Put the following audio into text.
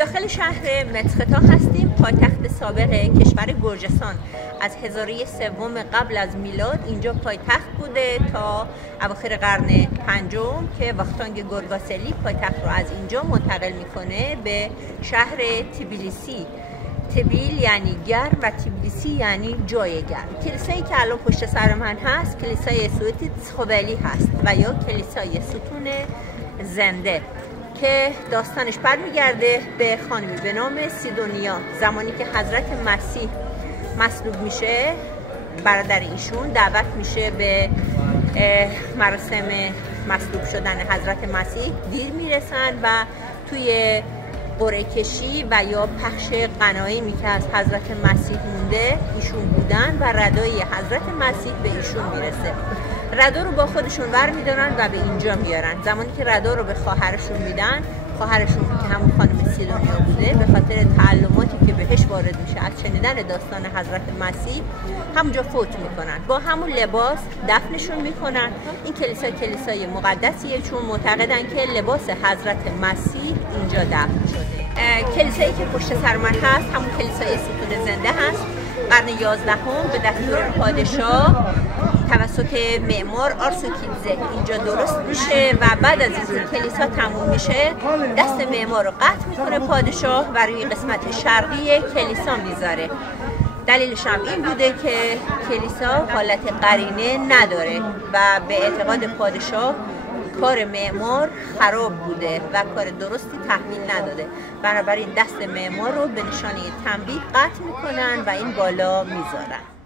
داخل شهر متسختا هستیم، پایتخت سابق کشور گرجستان. از هزاره سوم قبل از میلاد اینجا پایتخت بوده تا اواخر قرن پنجم که واختانگ گورگاسلی پایتخت رو از اینجا منتقل میکنه به شهر تبلیسی. تبیل یعنی گرم و تبلیسی یعنی جای گرم. کلیسایی که الان پشت سر من هست کلیسای سوتیتسخوبلی هست و یا کلیسای ستون زنده که داستانش برمیگرده به خانمی به نام سیدونیا. زمانی که حضرت مسیح مصلوب میشه، برادر ایشون دعوت میشه به مراسم مصلوب شدن حضرت مسیح، دیر میرسن و توی قرعه کشی و یا پخش غنایمی که از حضرت مسیح مونده ایشون بودن و ردای حضرت مسیح به ایشون میرسه. ردا رو با خودشون برمیدارن و به اینجا میارن. زمانی که ردا رو به خواهرشون میدن، خواهرشون که همون خانم سیدونیا بوده، به خاطر تعلماتی که بهش وارد میشه از شنیدن داستان حضرت مسیح همونجا فوت میکنن. با همون لباس دفنشون میکنن. این کلیسای مقدسیه چون معتقدن که لباس حضرت مسیح اینجا دفن شده. کلیسایی که پشت سر من هست همون کلیسای ستون زنده هست. قرن 11 به دستور پادشاه توسط معمار آرسوکیدزه اینجا درست میشه و بعد از اینکه کلیسا تموم میشه دست معمار رو قطع میکنه پادشاه و روی قسمت شرقی کلیسا میذاره. دلیلش هم این بوده که کلیسا حالت قرینه نداره و به اعتقاد پادشاه کار معمار خراب بوده و کار درستی تحویل نداده. بنابراین دست معمار رو به نشانه تنبیه قطع میکنن و این بالا میذارن.